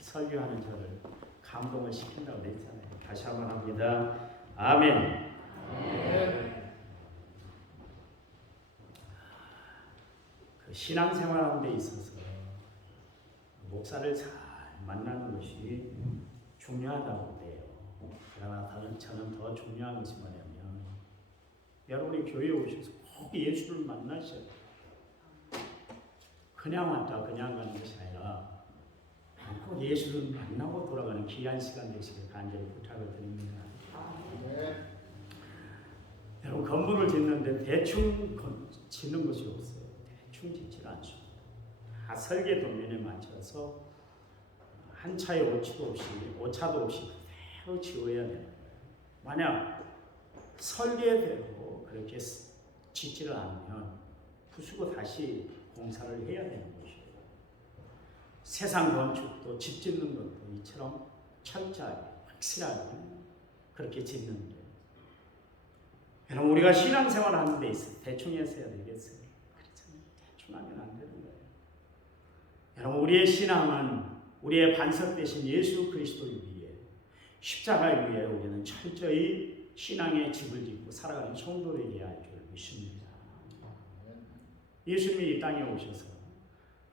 설교하는 저를 감동을 시킨다고 그랬잖아요. 다시 한번 합니다. 아멘. 그 신앙생활하는 데 있어서 목사를 잘 만나는 것이 중요하다고 그래요. 그러나 저는 더 중요한 것이 뭐냐면 여러분이 교회에 오셔서 꼭 예수를 만나셔야 돼요. 그냥 왔다 그냥 가는 것이 아니라 꼭 예수를 만나고 돌아가는 귀한 시간 되시길 간절히 부탁을 드립니다. 여러분 건물을 짓는데 대충 짓는 것이 없어요. 대충 짓질 않습니다. 다 설계 도면에 맞춰서 한 차의 오차도 없이 그대로 지어야 되는 거예요. 만약 설계대로 그렇게 짓지를 않으면 부수고 다시 공사를 해야 되는 것이에요. 세상 건축도 집 짓는 것도 이처럼 철저하게 확실하게 그렇게 짓는데 여러분 우리가 신앙생활 하는 데 있어 대충 했어야 되겠어요? 그렇잖아요. 대충 하면 안 되는 거예요. 여러분 우리의 신앙은 우리의 반석 되신 예수 그리스도를 위해 십자가 위에 우리는 철저히 신앙의 집을 짓고 살아가는 성도들이 되어야 할 줄 믿습니다. 예수님이 이 땅에 오셔서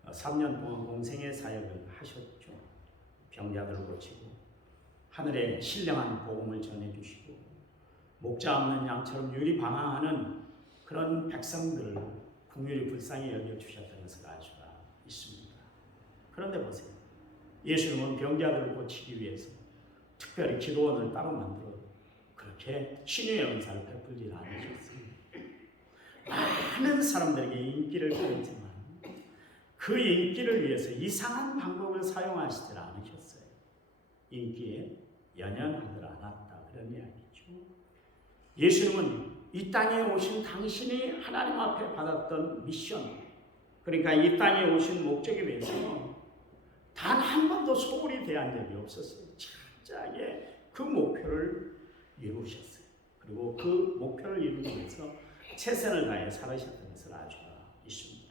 3년 동안 공생의 사역을 하셨죠. 병자들을 고치고 하늘에 신령한 복음을 전해주시고 목자 없는 양처럼 유리방황하는 그런 백성들을 긍휼히 불쌍히 여겨주셨다는 것을 알 수가 있습니다. 그런데 보세요. 예수님은 병자들을 고치기 위해서 특별히 기도원을 따로 만들어 그렇게 신유의 은사를 베풀지 않으셨어요. 많은 사람들에게 인기를 끌었지만 그 인기를 위해서 이상한 방법을 사용하시질 않으셨어요. 인기에 연연하들 않았다. 그런 이야기죠. 예수님은 이 땅에 오신 당신이 하나님 앞에 받았던 미션, 그러니까 이 땅에 오신 목적에 대해서 단 한 번도 소홀히 대한 적이 없었어요. 철저하게 그 목표를 이루셨어요. 그리고 그 목표를 이루기 위해서 최선을 다해 살으셨던 것을 알 수가 있습니다.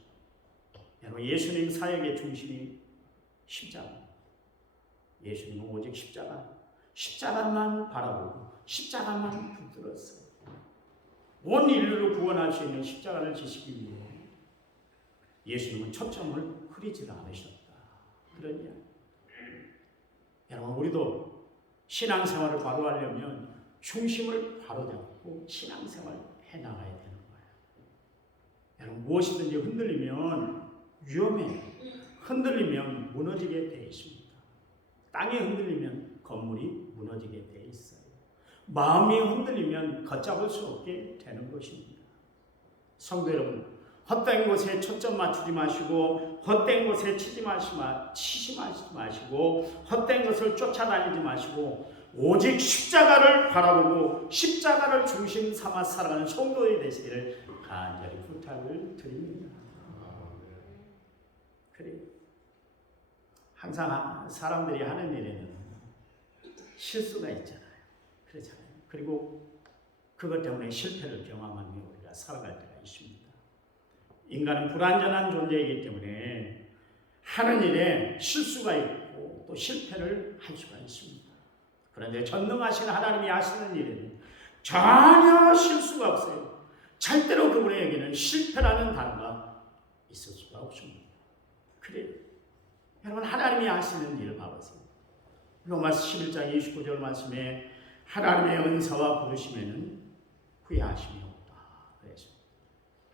여러분 예수님 사역의 중심이 십자가. 예수님은 오직 십자가만 바라보고 십자가만 붙들었어요. 온 인류를 구원할 수 있는 십자가를 지시기 위해 예수님은 초점을 흐리지 않으셨다. 그런 이야기. 여러분 우리도 신앙생활을 바로 하려면 중심을 바로 잡고 신앙생활을 해나가야 되는 거예요. 여러분 무엇이든지 흔들리면 위험해요. 흔들리면 무너지게 되어 있습니다. 땅이 흔들리면 건물이 무너지게 되어 있어요. 마음이 흔들리면 걷잡을 수 없게 되는 것입니다. 성도 여러분, 헛된 곳에 초점 맞추지 마시고 헛된 곳에 치지 마시고 헛된 것을 쫓아다니지 마시고 오직 십자가를 바라보고 십자가를 중심 삼아 살아가는 성도들이 되시기를 간절히 부탁을 드립니다. 그래요. 항상 사람들이 하는 일에는 실수가 있잖아요. 그렇잖아요. 그리고 그것 때문에 실패를 경험하며 우리가 살아갈 때가 있습니다. 인간은 불완전한 존재이기 때문에 하는 일에 실수가 있고 또 실패를 할 수가 있습니다. 그런데 전능하신 하나님이 하시는 일에는 전혀 실수가 없어요. 절대로 그분에게는 실패라는 단어가 있을 수가 없습니다. 그래요. 여러분 하나님이 하시는 일을 봐보세요. 로마서 11장 29절 말씀에 하나님의 은사와 부르심에는 후회하심이 없다. 그래서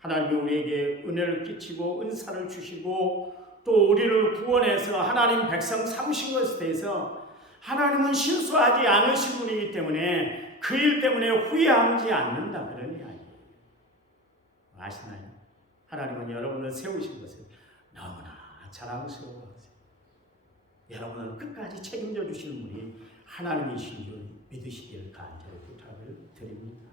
하나님이 우리에게 은혜를 끼치고 은사를 주시고 또 우리를 구원해서 하나님 백성 삼으신 것에 대해서 하나님은 실수하지 않으신 분이기 때문에 그 일 때문에 후회하지 않는다. 그런 이야기예요. 아시나요? 하나님은 여러분을 세우신 것을 너무나 자랑스러워하세요. 여러분을 끝까지 책임져 주시는 분이 하나님이신 줄 믿으시기를 간절히 부탁을 드립니다.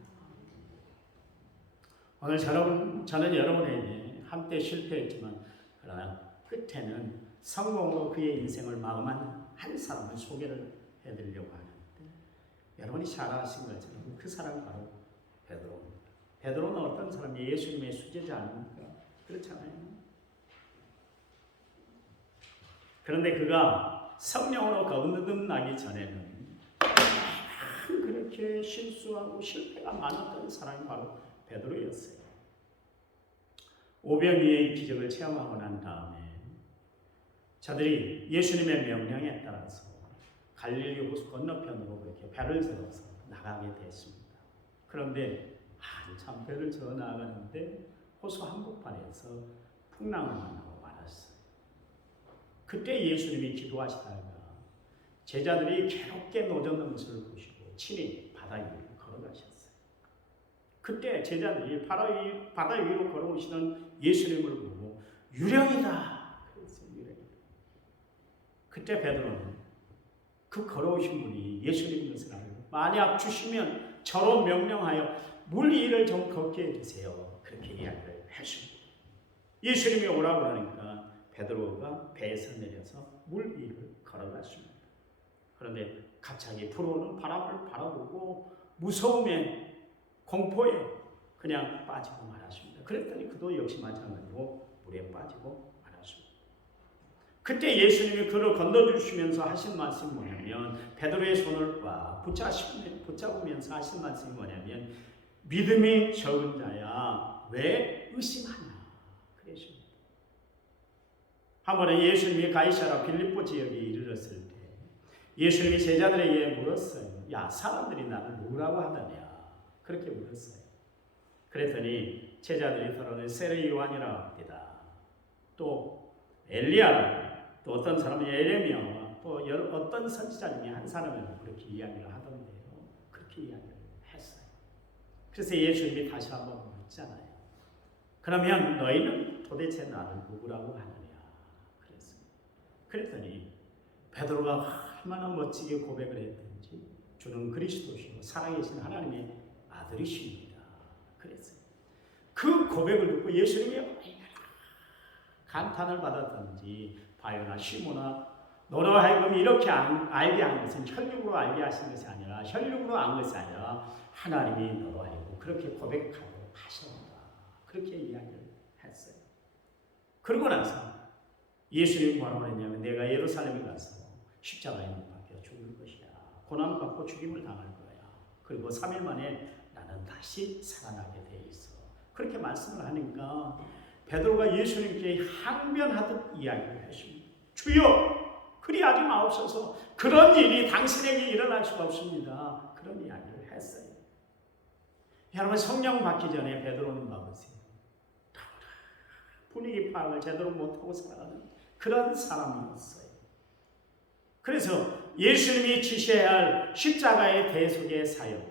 오늘 저는 여러분에게 한때 실패했지만 그러나 끝에는 성공으로 그의 인생을 마감한 한 사람을 소개를 해드리려고 하는데 여러분이 잘 아신 것처럼 그 사람이 바로 베드로입니다. 베드로는 어떤 사람이 예수님의 수제자 아닙니까? 그렇잖아요. 그런데 그가 성령으로 거듭나기 전에는 그렇게 실수하고 실패가 많았던 사람이 바로 베드로였어요. 오병이의 기적을 체험하고 난 다음에 저들이 예수님의 명령에 따라서 갈릴리 호수 건너편으로 그렇게 배를 세워서 나가게 됐습니다. 그런데 한참 배를 저어 나가는데 호수 한복판에서 풍랑을 만나고 말았어요. 그때 예수님이 기도하시다가 제자들이 괴롭게 노젓는 것을 보시고 친히 바다 위로 걸어가셨어요. 그때 제자들이 바다 위로 걸어오시는 예수님을 보고 유령이다 그랬어요. 유령이다. 그때 베드로는 그 걸어오신 분이 예수님인 것을 알고 만약 주시면 저로 명령하여 물 위를 좀 걷게 해주세요. 그렇게 이야기를 했습니다. 예수님이 오라고 하니까 베드로가 배에서 내려서 물 위를 걸어갔습니다. 그런데 갑자기 불어오는 바람을 바라보고 무서움에 공포에 그냥 빠지고 말았습니다. 그랬더니 그도 역시 마찬가지로 물에 빠지고 말았습니다. 그때 예수님이 그를 건너주시면서 하신 말씀이 뭐냐면 베드로의 손을 꽉 붙잡으면서 하신 말씀이 뭐냐면 믿음이 적은 자야 왜 의심하냐 그랬습니다. 한 번에 예수님이 가이사라 빌립보 지역에 이르렀을 때 예수님이 제자들에게 물었어요. 야 사람들이 나를 누구라고 하더냐 그렇게 물었어요. 그랬더니 제자들이 서로 세례 요한이라고 합니다. 또 엘리야라고 또 어떤 사람은 예레미야와 또 어떤 선지자 중에 한 사람이라고 그렇게 이야기를 하던데요. 그렇게 이야기를 했어요. 그래서 예수님이 다시 한번 묻잖아요. 그러면 너희는 도대체 나를 누구라고 하느냐 그랬어요. 그랬더니 베드로가 얼마나 멋지게 고백을 했든지 주는 그리스도시요 살아계신 하나님의 아들이십니다 그랬어요. 그 고백을 듣고 예수님이 감탄을 받았던지 바요나 시모나 너로 하여금 이렇게 알게 한 것은 혈육으로 알게 하신 것이 아니라 혈육으로 안 것이 아니라 하나님이 너로 하여금 그렇게 고백하도록 하셨다 그렇게 이야기를 했어요. 그러고 나서 예수님이 뭐라고 했냐면 내가 예루살렘에 가서 십자가에 못 박혀 죽을 것이야. 고난받고 죽임을 당할 거야. 그리고 3일 만에 나는 다시 살아나게 돼 있어. 그렇게 말씀을 하니까 베드로가 예수님께 항변하듯 이야기를 했습니다. 주여 그리하지 마옵소서. 그런 일이 당신에게 일어날 수가 없습니다. 그런 이야기를 했어요. 여러분 성령 받기 전에 베드로는 봐보세요. 분위기 파악을 제대로 못하고 살아가는 그런 사람이었어요. 그래서 예수님이 지시해야 할 십자가의 대속의 사역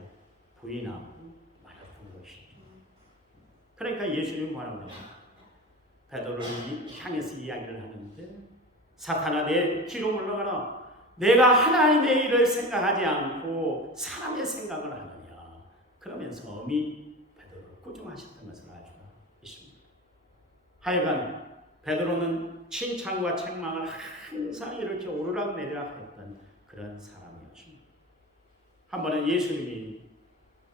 부인하고 말았던 것이죠. 그러니까 예수님은 뭐라고 합니까? 베드로를 향해서 이야기를 하는데 사탄아 내 뒤로 물러가라. 내가 하나님의 일을 생각하지 않고 사람의 생각을 하느냐. 그러면서 엄히 베드로를 꾸중하셨던 것을 알 수가 있습니다. 하여간 베드로는 칭찬과 책망을 항상 이렇게 오르락내리락 했던 그런 사람이었습니다. 한 번은 예수님이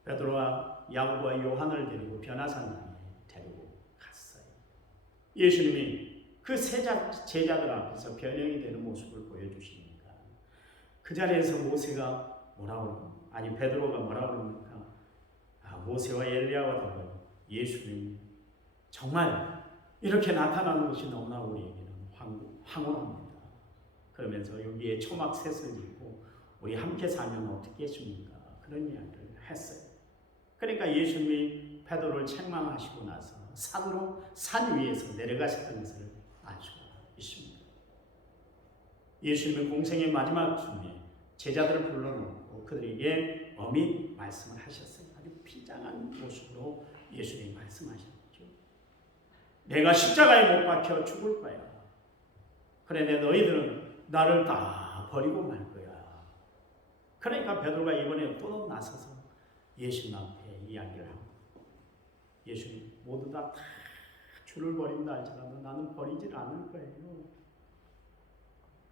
베드로와 야고보와 요한을 데리고 변화산에 데리고 갔어요. 예수님이 그 제자들 앞에서 변형이 되는 모습을 보여주시니까 그 자리에서 모세가 뭐라고 베드로가 뭐라고 합니까? 모세와 엘리야와 더불어 예수님 정말 이렇게 나타나는 것이 너무나 우리에게는 황홀합니다. 그러면서 여기에 초막셋을 입고 우리 함께 살면 어떻겠습니까? 그런 이야기를 했어요. 그러니까 예수님이 베드로를 책망하시고 나서 산 위에서 내려가셨던 것을 알 수가 있습니다. 예수님의 공생의 마지막 쯤에 제자들을 불러놓고 그들에게 엄히 말씀을 하셨어요. 아주 비장한 모습으로 예수님이 말씀하셨죠. 내가 십자가에 못 박혀 죽을 거야. 그런데 너희들은 나를 다 버리고 말 거야. 그러니까 베드로가 이번에 또 나서서 예수님 앞에 이야기를 하고 예수님 모두 다 주를 버린다 할지라도 나는 버리질 않을 거예요.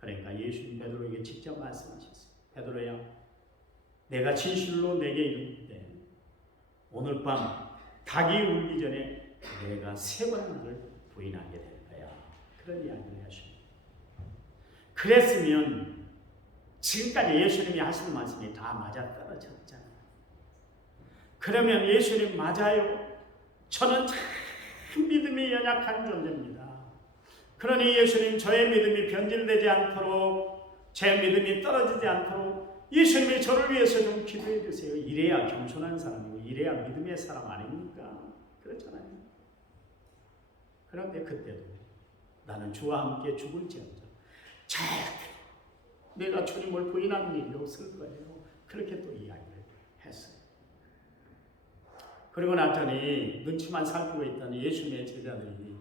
그러니까 예수님 베드로에게 직접 말씀하셨어요. 베드로야 내가 진실로 내게 이르는데 오늘 밤 닭이 울기 전에 내가 3번 나를 부인하게 될 거야. 그런 이야기를 하십니다. 그랬으면 지금까지 예수님이 하시는 말씀이 다 맞아떨어졌잖아요. 그러면 예수님 맞아요. 저는 참 믿음이 연약한 존재입니다. 그러니 예수님 저의 믿음이 변질되지 않도록 제 믿음이 떨어지지 않도록 예수님이 저를 위해서 좀 기도해 주세요. 이래야 겸손한 사람이고 이래야 믿음의 사람 아닙니까? 그렇잖아요. 그런데 그때도 나는 주와 함께 죽을지언정 절대 내가 주님을 부인하는 일이 없을 거예요. 그렇게 또 이야기를 했어요. 그리고 났더니 눈치만 살피고 있던 예수님의 제자들이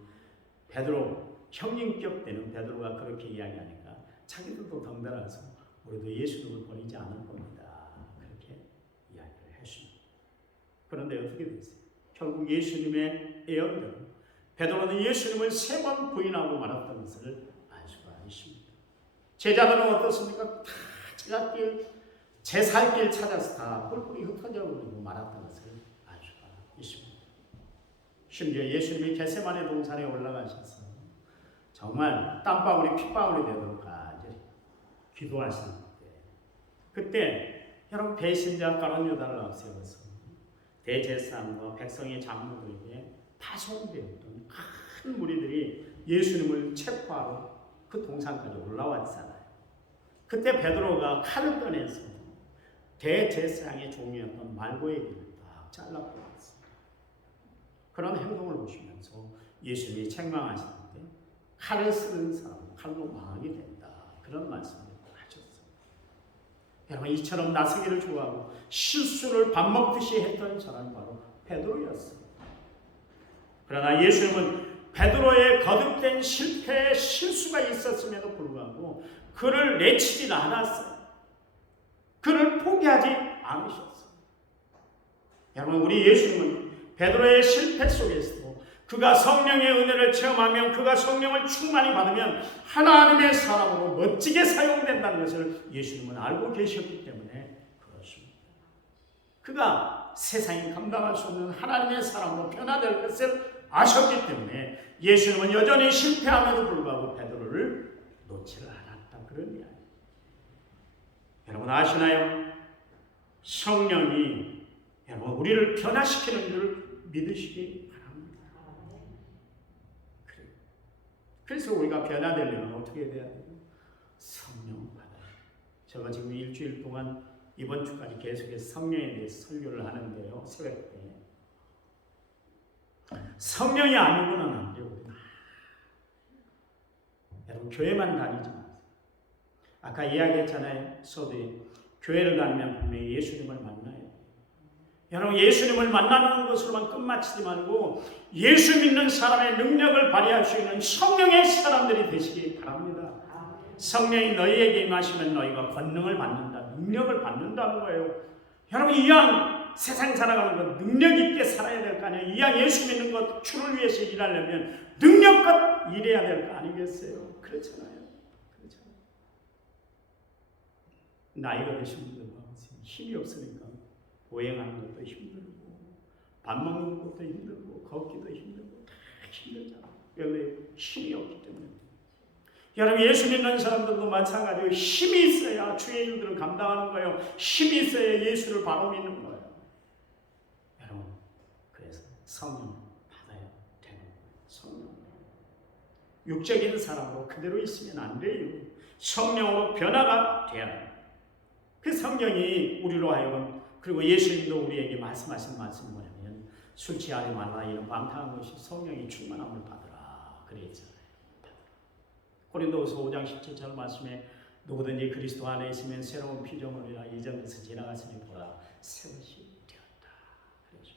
베드로, 형님격 되는 베드로가 그렇게 이야기하니까 자기들도 덩달아서 우리도 예수님을 버리지 않을 겁니다. 그렇게 이야기를 했습니다. 그런데 어떻게 됐어요? 결국 예수님의 예언대로 베드로는 예수님을 3번 부인하고 말았던 것을 알 수가 있습니다. 제자들은 어떻습니까? 다 제 살 길 찾아서 다 뿔뿔이 흩어져 버리고 말았던 것을 알 수가 있습니다. 심지어 예수님이 겟세마네 동산에 올라가셔서 정말 땀방울이 핏방울이 되도록 간절히 기도하시는 그때 여러분 배신자 가룟 유다를 앞세워서 대제사장과 백성의 장로들에게 파송되었던 큰 무리들이 예수님을 체포하러 그 동산까지 올라왔잖아요. 그때 베드로가 칼을 꺼내서 대제사장의 종이었던 말고의 길을 딱 잘라버렸어요. 그런 행동을 보시면서 예수님이 책망하시는데 칼을 쓰는 사람은 칼로 망하게 된다. 그런 말씀을 하셨어요. 여러분 이처럼 나서기를 좋아하고 실수를 밥 먹듯이 했던 사람이 바로 베드로였어요. 그러나 예수님은 베드로의 거듭된 실패에 실수가 있었음에도 불구하고 그를 내치진 않았어요. 그를 포기하지 않으셨어요. 여러분 우리 예수님은 베드로의 실패 속에서도 그가 성령의 은혜를 체험하면 그가 성령을 충만히 받으면 하나님의 사람으로 멋지게 사용된다는 것을 예수님은 알고 계셨기 때문에 그렇습니다. 그가 세상이 감당할 수 없는 하나님의 사람으로 변화될 것을 아셨기 때문에 예수님은 여전히 실패함에도 불구하고 베드로를 놓지를 않았다. 그런 이야기. 여러분 아시나요? 성령이 여러분 우리를 변화시키는 줄 믿으시기 바랍니다. 그래서 우리가 변화되려면 어떻게 돼야 돼요? 성령 받아요. 제가 지금 일주일 동안 이번 주까지 계속해서 성령에 대해서 설교를 하는데요. 새벽 때 성령이 아니고는 안 돼요. 여러분 교회만 다니지 마세요. 아까 이야기했잖아요. 서두에 교회를 다니면 분명히 예수님을 만나요. 여러분 예수님을 만나는 것으로만 끝마치지 말고 예수 믿는 사람의 능력을 발휘할 수 있는 성령의 사람들이 되시기 바랍니다. 성령이 너희에게 임하시면 너희가 권능을 받는다. 능력을 받는다는 거예요. 여러분 이왕 세상 살아가는 것 능력 있게 살아야 될 거 아니에요. 이왕 예수 믿는 것 주를 위해서 일하려면 능력껏 일해야 될 거 아니겠어요? 그렇잖아요. 나이가 드신 분들 힘이 없으니까 보행하는 것도 힘들고 밥 먹는 것도 힘들고 걷기도 힘들고 다 힘들잖아요. 왜? 힘이 없기 때문에. 여러분 예수 믿는 사람들도 마찬가지로 힘이 있어야 주의 일들을 감당하는 거예요. 힘이 있어야 예수를 바로 믿는 거예요. 여러분 그래서 성령 받아야 되는 거예요. 성령. 육적인 사람으로 그대로 있으면 안 돼요. 성령으로 변화가 돼야 돼요. 그 성령이 우리로 하여금 그리고 예수님도 우리에게 말씀하신 말씀이 뭐냐면 술 취하지 말라 이런 방탕한 것이 성령이 충만함을 받으라 그랬잖아요. 고린도후서 5장 17절 말씀에 누구든지 그리스도 안에 있으면 새로운 피조물이라 이전 것을 지나갔으니 보라 새 것이 되었다. 그렇죠.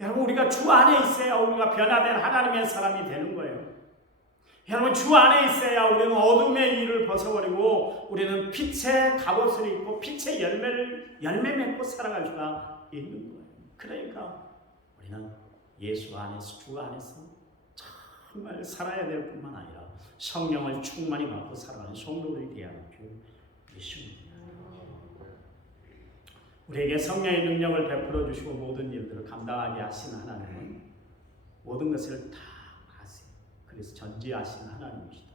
여러분 우리가 주 안에 있어야 우리가 변화된 하나님의 사람이 되는 거예요. 여러분 주 안에 있어야 우리는 어둠의 일을 벗어버리고 우리는 빛의 갑옷을 입고 빛의 열매 맺고 살아갈 수가 있는 거예요. 그러니까 우리는 예수 안에서 주 안에서 정말 살아야 될 뿐만 아니라 성령을 충만히 받고 살아가는 성도들이 되어야 할 줄 믿습니다. 우리에게 성령의 능력을 베풀어 주시고 모든 일들을 감당하게 하신 하나님은 모든 것을 다 그래서 전지하신 하나님이시다.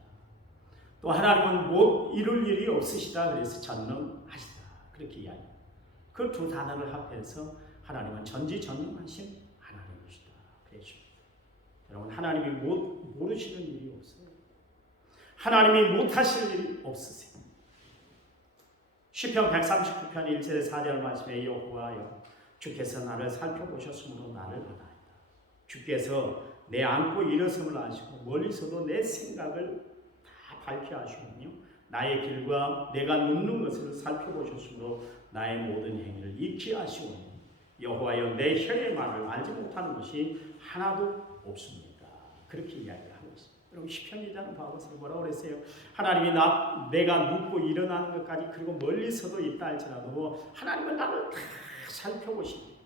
또 하나님은 못 이룰 일이 없으시다. 그래서 전능하시다. 그렇게 이야기합니다. 그 두 단어를 합해서 하나님은 전지전능하신 하나님이시다. 그러십니다. 여러분, 하나님이 모르시는 일이 없어요. 하나님이 못하실 일이 없으세요. 시편 139편 1절 4절 말씀에 여호와여 주께서 나를 살펴보셨으므로 나를 아나이다. 주께서 내 안고 일어섬을 아시고 멀리서도 내 생각을 다 밝히 아시군요. 나의 길과 내가 눕는 것을 살펴보셨으므로 나의 모든 행위를 익히 아시오니 여호와여 내 혀의 말을 알지 못하는 것이 하나도 없습니다. 그렇게 이야기를 하고 있습니다. 여러분, 시편 기자는 바보스를 뭐라고 그랬어요? 하나님이 내가 눕고 일어나는 것까지 그리고 멀리서도 있다 할지라도 하나님은 나를 다 살펴보십니다.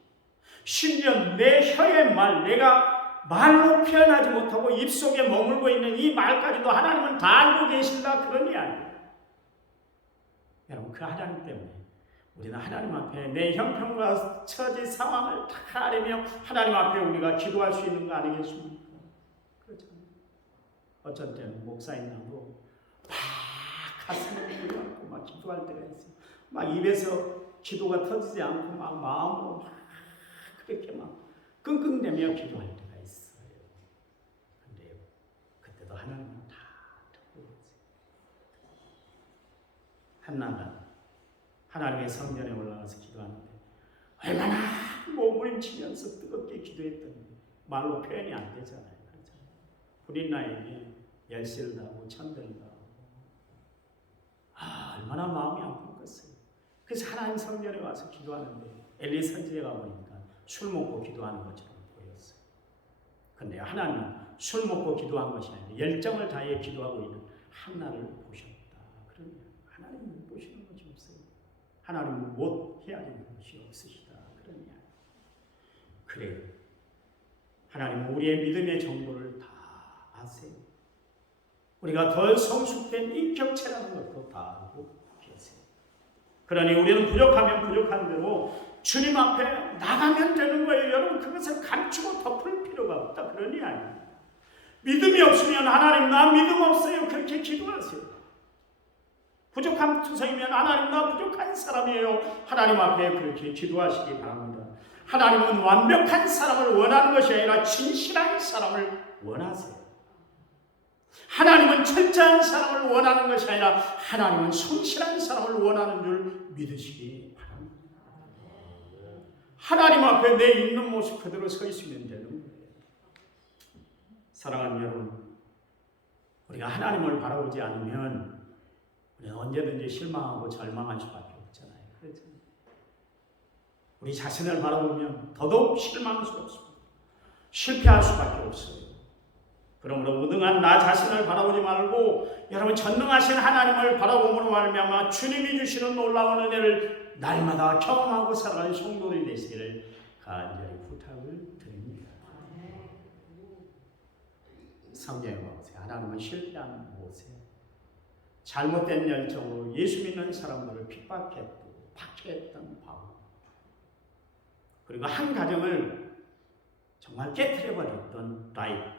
심지어 내 혀의 말, 내가 말로 표현하지 못하고 입속에 머물고 있는 이 말까지도 하나님은 다 알고 계신다, 그런 이야기예요. 여러분, 그 하나님 때문에 우리는 하나님 앞에 내 형편과 처지 상황을 다 아뢰며 하나님 앞에 우리가 기도할 수 있는 거 아니겠습니까? 그렇잖아요. 어쩐 때는 목사님 나도 막 가슴을 부여하고 막 기도할 때가 있어요. 막 입에서 기도가 터지지 않고 막 마음으로 막 그렇게 막 끙끙대며 기도할 때가 있어요. 근데 그때도 하나님은 다 듣고 계세요. 한나가 하나님의 성전에 올라가서 기도하는데 얼마나 몸부림치면서 뜨겁게 기도했던지 말로 표현이 안 되잖아요. 불인 나에게 열쇠를 다하고 천대를 다하고 얼마나 마음이 아팠겠어요. 그래서 하나님 성전에 와서 기도하는데 엘리 선지자가 보니까 술 먹고 기도하는 것처럼 보였어요. 근데 하나님은 술 먹고 기도한 것이 아니라 열정을 다해 기도하고 있는 한나를 보셨다. 그러면 하나님은 보시는 것이 없어요. 하나님은 못 해야 되는 것이 없으시다. 그런 이야기. 그래요. 하나님은 우리의 믿음의 정보를 다 아세요. 우리가 덜 성숙된 인격체라는 것도 다 알고 계세요. 그러니 우리는 부족하면 부족한 대로 주님 앞에 나가면 되는 거예요. 여러분, 그것을 감추고 덮을 필요가 없다. 그런 이야기입니다. 믿음이 없으면 하나님 나 믿음 없어요. 그렇게 기도하세요. 부족한 투성이면 하나님 나 부족한 사람이에요. 하나님 앞에 그렇게 기도하시기 바랍니다. 하나님은 완벽한 사람을 원하는 것이 아니라 진실한 사람을 원하세요. 하나님은 철저한 사람을 원하는 것이 아니라 하나님은 성실한 사람을 원하는 줄 믿으시기 바랍니다. 하나님 앞에 내 있는 모습 그대로 서 있으면 되는 거예요. 사랑하는 여러분, 우리가 하나님을 바라보지 않으면 우리는 언제든지 실망하고 절망할 수밖에 없잖아요. 그렇죠? 우리 자신을 바라보면 더더욱 실망스럽습니다. 실패할 수밖에 없어요. 그러므로 우등한 나 자신을 바라보지 말고 여러분 전능하신 하나님을 바라봄으로 말미암아 주님이 주시는 놀라운 은혜를 날마다 경험하고 살아가는 성도들이 되시기를 간절히 부탁을 드립니다. 성경에 보세요. 하나님은 실패한 모세, 잘못된 열정으로 예수 믿는 사람들을 핍박했고 박해했던 바울, 그리고 한 가정을 정말 깨트려버렸던 라이프.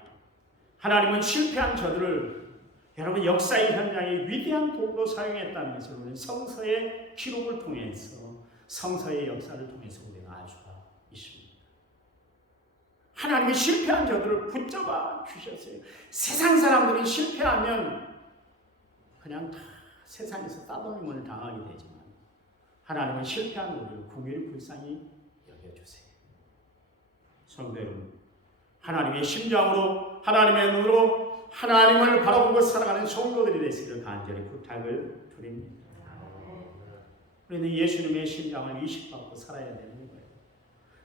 하나님은 실패한 저들을 여러분 역사의 현장에 위대한 도구로 사용했다는 것을 우리는 성서의 기록을 통해서 성서의 역사를 통해서 우리가 알 수가 있습니다. 하나님이 실패한 저들을 붙잡아 주셨어요. 세상 사람들이 실패하면 그냥 다 세상에서 따돌림을 당하게 되지만 하나님은 실패한 우리를 긍휼히 불쌍히 여겨주세요. 성도 여러분, 하나님의 심장으로 하나님의 눈으로 하나님을 바라보고 살아가는 성도들이 되시기를 간절히 부탁을 드립니다. 우리는 예수님의 심장을 이식받고 살아야 되는 거예요.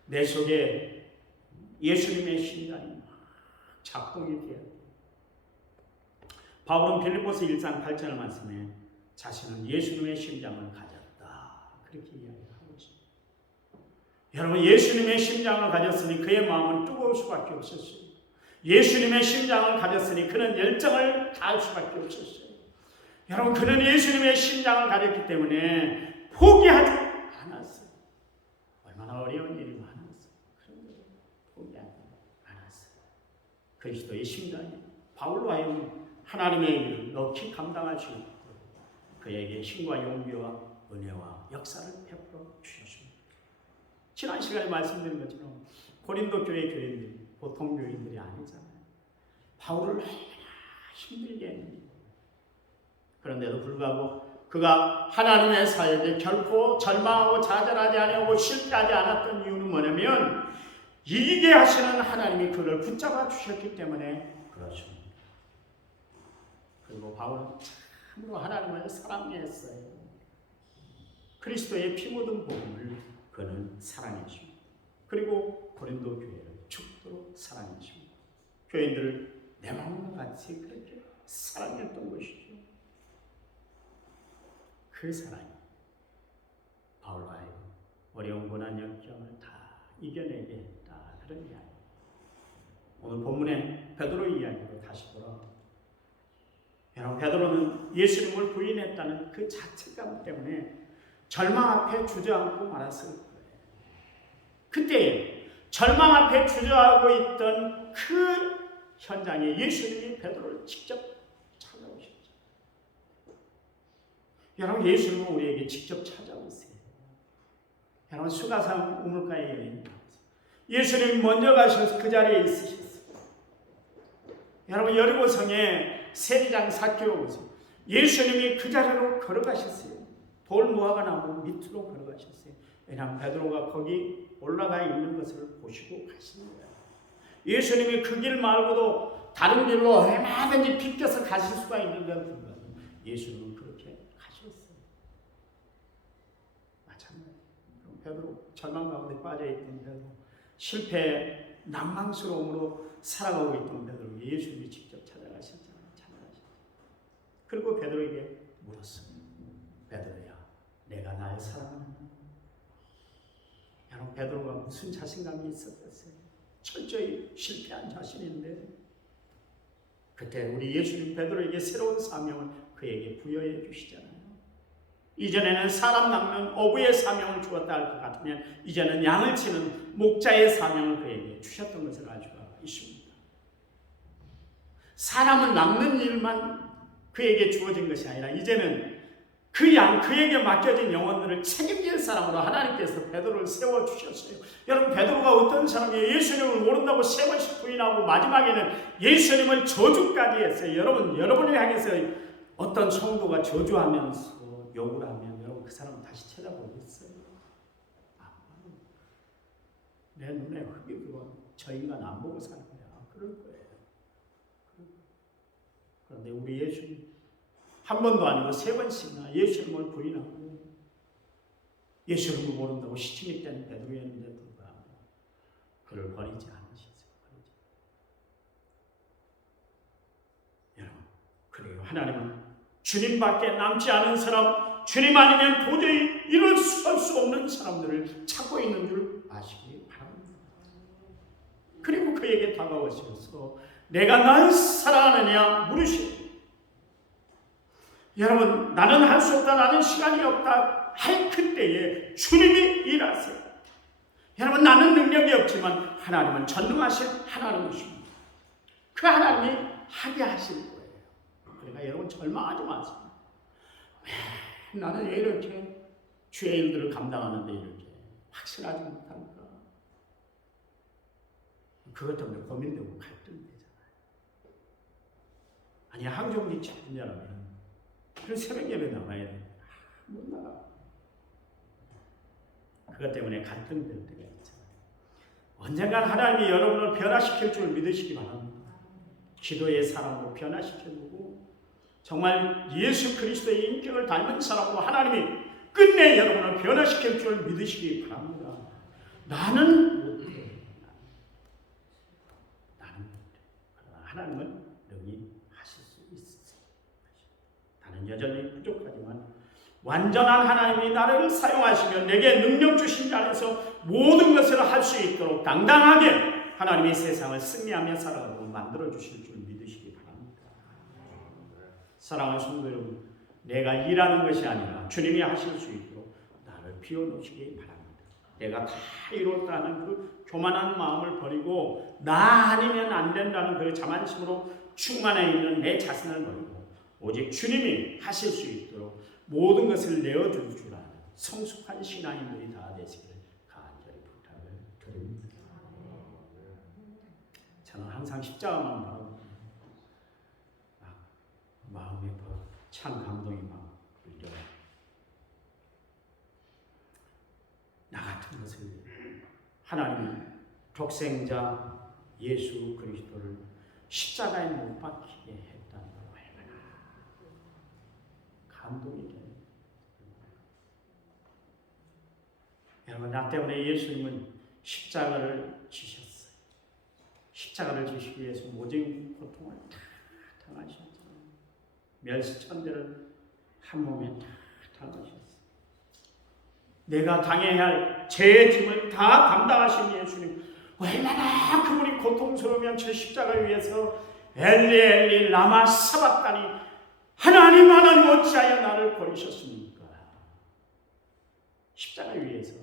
내 속에 예수님의 심장이 막 작동이 돼야 돼요. 바울은 빌립보서 1장 8절 말씀에 자신은 예수님의 심장을 가졌다. 그렇게 이야기하고 있습니다. 여러분, 예수님의 심장을 가졌으니 그의 마음은 뜨거울 수밖에 없었어요. 예수님의 심장을 가졌으니 그는 열정을 다할 수밖에 없었어요. 여러분, 그는 예수님의 심장을 가졌기 때문에 포기하지 않았어요. 얼마나 어려운 일이 많았어요. 그런데 포기하지 않았어요. 그리스도의 심장이 바울로 하여금 하나님의 일을 넣기 감당할 수 있도록 그에게 힘과 용기와 은혜와 역사를 베풀어 주셨습니다. 지난 시간에 말씀드린 것처럼 고린도 교회 교인들이 보통 교인들이 아니잖아요. 바울을 얼마나 힘들게 했는지. 그런데도 불구하고 그가 하나님의 사역에 결코 절망하고 좌절하지 아니하고 실패하지 않았던 이유는 뭐냐면 이기게 하시는 하나님이 그를 붙잡아 주셨기 때문에 그렇습니다. 그리고 바울은 참으로 하나님을 사랑했어요. 그리스도의 피 묻은 복음을 그는 사랑했습니다. 그리고 고린도 교회를 죽도록 사랑했습니다. 교인들을 내 마음과 같이 그렇게 사랑했던 것이죠. 그 사랑이 바울과 하여금 어려운 고난 역경을 다 이겨내게 했다. 그런 이야기. 오늘 본문의 베드로 이야기로 다시 돌아옵니다. 여러분, 베드로는 예수님을 부인했다는 그 자책감 때문에 절망 앞에 주저앉고 말았을 거예요. 그때 절망 앞에 주저하고 있던 그 현장에 예수님이 베드로를 직접 찾아오셨죠. 여러분, 예수님은 우리에게 직접 찾아오세요. 여러분, 수가산 우물가에 여행 예수님이 먼저 가셔서 그 자리에 있으셨어요. 여러분, 여리고성에 세리장 삭개오 오세요. 예수님이 그 자리로 걸어가셨어요. 돌 무화과 나무 밑으로 걸어가셨어요. 왜냐하면 베드로가 거기 올라가 있는 것을 보시고 가시는 거예요. 예수님이 그 길 말고도 다른 길로 얼마든지 비껴서 가실 수가 있는 데 불구하고 예수님은 그렇게 가셨어요. 마찬가지로 베드로 절망 가운데 빠져있던 베드로, 실패 낭망스러움으로 살아가고 있던 베드로 예수님이 직접 찾아가셨잖아요. 그리고 베드로에게 물었어요. 베드로야, 내가 날 사랑하느냐? 여러분, 베드로가 무슨 자신감이 있었겠어요? 철저히 실패한 자신인데 그때 우리 예수님 베드로에게 새로운 사명을 그에게 부여해 주시잖아요. 이전에는 사람 낚는 어부의 사명을 주었다 할 것 같으면 이제는 양을 치는 목자의 사명을 그에게 주셨던 것을 알 수가 있습니다. 사람을 낚는 일만 그에게 주어진 것이 아니라 이제는 그 양, 그에게 맡겨진 영혼들을 책임질 사람으로 하나님께서 베드로를 세워주셨어요. 여러분, 베드로가 어떤 사람이에요? 예수님을 모른다고 세 번씩 부인하고 마지막에는 예수님을 저주까지 했어요. 여러분을 향해서 어떤 성도가 저주하면서 욕을 하면 여러분 그 사람 다시 찾아보겠어요? 내 눈에 흙이 들어와 저 인간 안 보고 사는 거야. 그럴 거예요. 그런데 우리 예수님 한 번도 아니고 세 번씩이나 예수님을 부인하고 예수님을 모른다고 시침이 뗀 베드로였는데 불구하고 그를 버리지 않으셨어요. 여러분, 그래요. 하나님은 주님밖에 남지 않은 사람, 주님 아니면 도저히 이룰 수 없는 사람들을 찾고 있는 줄 아시기 바랍니다. 그리고 그에게 다가오셔서 내가 날 사랑하느냐 물으시오. 여러분, 나는 할 수 없다, 나는 시간이 없다 할 그때에 주님이 일하세요. 여러분, 나는 능력이 없지만 하나님은 전능하신 하나님이십니다. 그 하나님이 하게 하실 거예요. 그러니까 여러분 절망하지 마세요. 나는 왜 이렇게 주의 일들을 감당하는데 이렇게 확실하지 못할까? 그것 때문에 고민되고 갈등되잖아요. 아니, 항종기 집분자라면 그 새벽 예배 나가야 돼. 못 나가. 그것 때문에 갈등될 때가 있잖아요. 언젠간 하나님이 여러분을 변화시킬 줄 믿으시기 바랍니다. 기도의 사람으로 변화시켜주고 정말 예수 그리스도의 인격을 닮은 사람으로 하나님이 끝내 여러분을 변화시킬 줄 믿으시기 바랍니다. 나는 못해. 나는 못해. 그러나 하나님은 능히 하실 수 있으세요. 나는 여전히 부족하지만 완전한 하나님이 나를 사용하시며 내게 능력 주신 자 안에서 모든 것을 할 수 있도록 당당하게 하나님이 세상을 승리하며 살아가도록 만들어주실 줄 믿으시기 바랍니다. 사랑하는 성도 여러분, 내가 일하는 것이 아니라 주님이 하실 수 있도록 나를 비워놓으시기 바랍니다. 내가 다 이뤘다는 그 교만한 마음을 버리고 나 아니면 안 된다는 그 자만심으로 충만해 있는 내 자신을 버리고 오직 주님이 하실 수 있도록 모든 것을 내어줄 줄 아는 성숙한 신앙인들이 다 되시기를 간절히 부탁을 드립니다. 저는 항상 십자가만 바라보고 마음에 찬 감동이 막 울려요. 나 같은 것을 하나님이 독생자 예수 그리스도를 십자가에 못 박히게 했다는 걸 얼마나 감동이 돼요. 여러분, 나 때문에 예수님은 십자가를 지셨어요. 십자가를 지시기 위해서 모든 고통을 다 당하셨어요. 멸시천대를 한 몸에 다 당하셨어요. 내가 당해야 할 죄의 짐을 다 담당하신 예수님, 얼마나 그분이 고통스러우면 제 십자가 위에서 엘리 엘리 라마 사박다니 하나님 하나님 어찌하여 나를 버리셨습니까? 십자가 위에서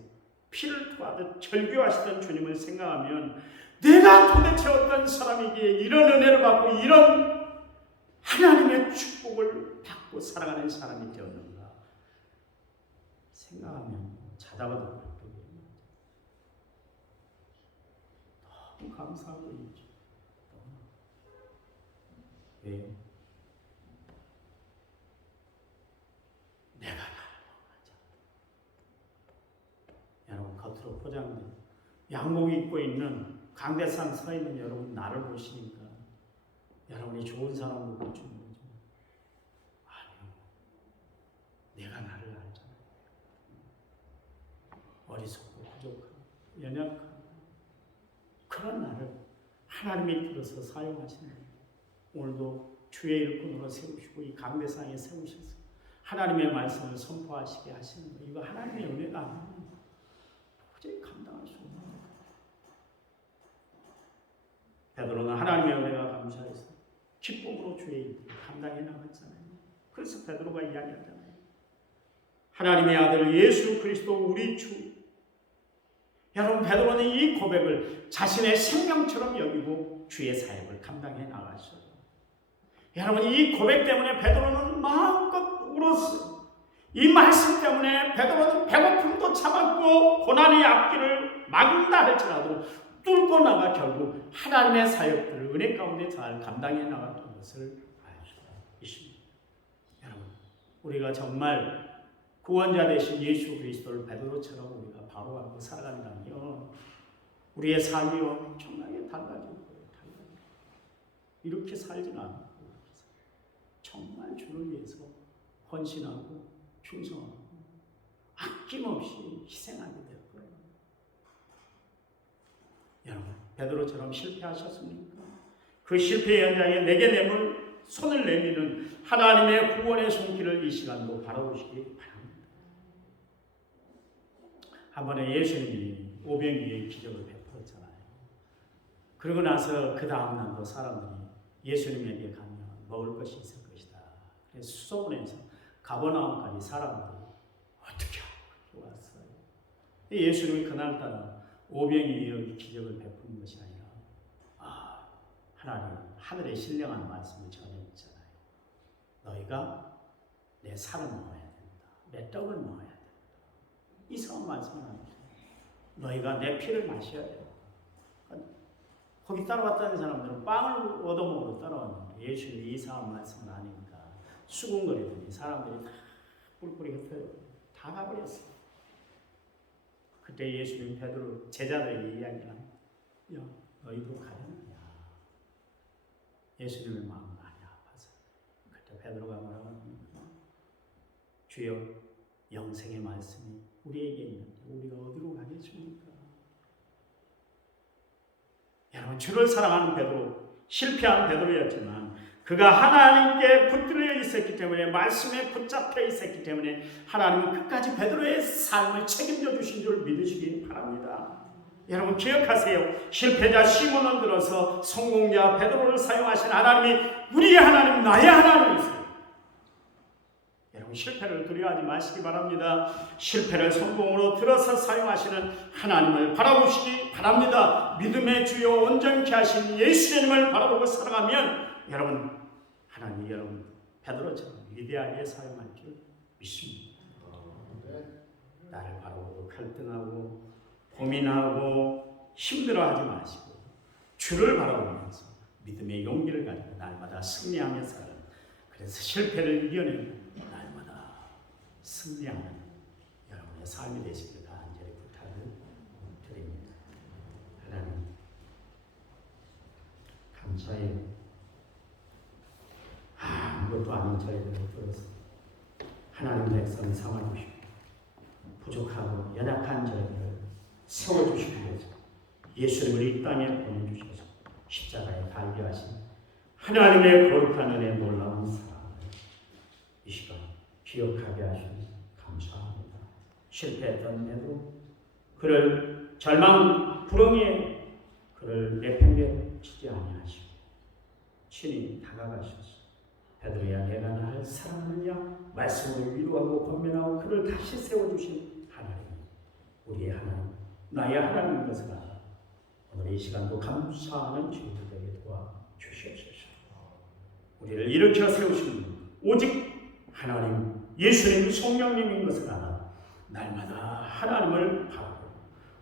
피를 토하듯 절규하시던 주님을 생각하면 내가 도대체 어떤 사람이기에 이런 은혜를 받고 이런 하나님의 축복을 받고 살아가는 사람이 되었는가 생각하면 자다가도 너무 감사하고 있죠. 왜요? 내가 나를 원하지 않다. 여러분, 겉으로 포장된 양복 입고 있는 강대상 서 있는 여러분 나를 보시니까 여러분이 좋은 사람으로 보시는 거죠. 아니요. 내가 나를 알잖아요. 어리석고 부족하고 연약하고 그런 나를 하나님이 들어서 사용하시는 거예요. 오늘도 주의 일꾼으로 세우시고 이 강대상에 세우셔서 하나님의 말씀을 선포하시게 하시는 거예요. 이거 하나님의 은혜가 아니에요. 도저히 감당할 수 없는 거예요. 베드로는 하나님의 은혜가 감사해서 기쁨으로 주의 일을 감당해 나갔잖아요. 그래서 베드로가 이야기하잖아요. 하나님의 아들 예수 그리스도 우리 주. 여러분, 베드로는 이 고백을 자신의 생명처럼 여기고 주의 사역을 감당해 나갔어요. 여러분, 이 고백 때문에 베드로는 마음껏 울었어요. 이 말씀 때문에 베드로는 배고픔도 참았고 고난의 앞길을 막는다 할지라도 뚫고 나가 결국 하나님의 사역들을 은혜 가운데 잘 감당해 나갔던 것을 알 수가 있습니다. 여러분, 우리가 정말 구원자 되신 예수 그리스도를 베드로처럼 우리가 바로하고 살아간다면 우리의 삶이 엄청나게 달라질 거예요. 이렇게 살지는 않고 정말 주를 위해서 헌신하고 충성하고 아낌없이 희생하게 될 거예요. 여러분, 베드로처럼 실패하셨습니까? 그 실패의 현장에 내게 내물 손을 내미는 하나님의 구원의 손길을 이 시간도 바라보시기 바랍니다. 한 번에 예수님이 오병이어의 기적을 베풀었잖아요. 그러고 나서 그 다음 날도 사람들이 예수님에게 가면 먹을 것이 있을 것이다. 그래서 수소문해서 가버나움까지 사람들이 어떻게 하고 왔어요. 예수님이 그날따라 오병이어의 기적을 베푸는 것이 아니라 하나님 하늘의 신령한 말씀을 전했잖아요. 너희가 내 살을 먹어야 된다. 내 떡을 먹어야 된다. 이상한 말씀은 아니죠. 너희가 내 피를 마셔야 된다. 거기 따라왔다는 사람들은 빵을 얻어먹으러 따라왔는데 예수님이 이상한 말씀을 하니까 수군거리더니 사람들이 다 뿔뿔이 흩어져 다 가버렸어요. 그때 예수님 베드로 제자들에게 이야기하는 야, 너희도 가려느냐. 예수님의 마음은 많이 아파서 그때 베드로가 뭐라고 합니까? 주여, 영생의 말씀이 우리에게 있는데 우리가 어디로 가겠습니까? 여러분, 주를 사랑하는 베드로, 실패한 베드로였지만 그가 하나님께 붙들려 있었기 때문에, 말씀에 붙잡혀 있었기 때문에 하나님은 끝까지 베드로의 삶을 책임져 주신 줄 믿으시기 바랍니다. 여러분, 기억하세요. 실패자 시몬을 들어서 성공자 베드로를 사용하신 하나님이 우리의 하나님, 나의 하나님이세요. 여러분, 실패를 두려워하지 마시기 바랍니다. 실패를 성공으로 들어서 사용하시는 하나님을 바라보시기 바랍니다. 믿음의 주요 온전케 하신 예수님을 바라보고 살아가면 여러분 하나님 여러분 베드로처럼 위대하게 사용할 줄 믿습니다. 나를 바라보고 갈등하고 고민하고 힘들어하지 마시고 주를 바라보면서 믿음의 용기를 가지고 날마다 승리하며 살아가는, 그래서 실패를 이겨내고 날마다 승리하는 여러분의 삶이 되시기를 간절히 부탁을 드립니다. 하나님 감사해요. 아무것도 아닌 저희들을 불러서 하나님 백성 삼아주시고 부족하고 연약한 저희들을 세워주시기 위해서 예수님을 이 땅에 보내주셔서 십자가에 달게 하신 하나님의 거룩한 은혜 놀라운 사랑을 이 시간 기억하게 하시니 감사합니다. 실패했던 해도 그를 절망 구렁이에 그를 내팽개치지 아니하시고 친히 다가가셔서 베드로야 내가 나를 사랑하느냐 말씀으로 위로하고 권면하고 그를 다시 세워주신 하나님, 우리의 하나님, 나의 하나님인 것을 알아 오늘 이 시간도 감사하는 저희들에게 도와주시옵소서. 우리를 일으켜 세우신 오직 하나님 예수님 성령님인 것을 알아 날마다 하나님을 바라고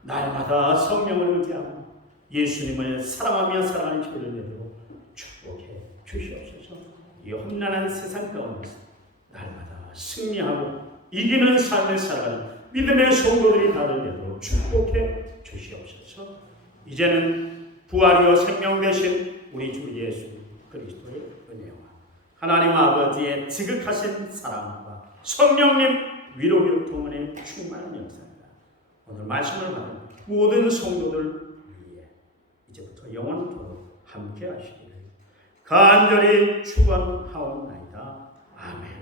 날마다 성령을 의지하고 예수님을 사랑하며 살아가는 저희를 되도록 축복해 주시옵소서. 이 험난한 세상 가운데서 날마다 승리하고 이기는 삶을 살아가는 믿음의 성도들이 다들 되도록 축복해 주시옵소서. 이제는 부활이요 생명 되신 우리 주 예수 그리스도의 은혜와 하나님 아버지의 지극하신 사랑과 성령님 위로의 동원의 충만한 역사입니다. 오늘 말씀을 받은 모든 성도들 위해 이제부터 영원토록 함께 하시기를 간절히 축원하옵나이다. 아멘.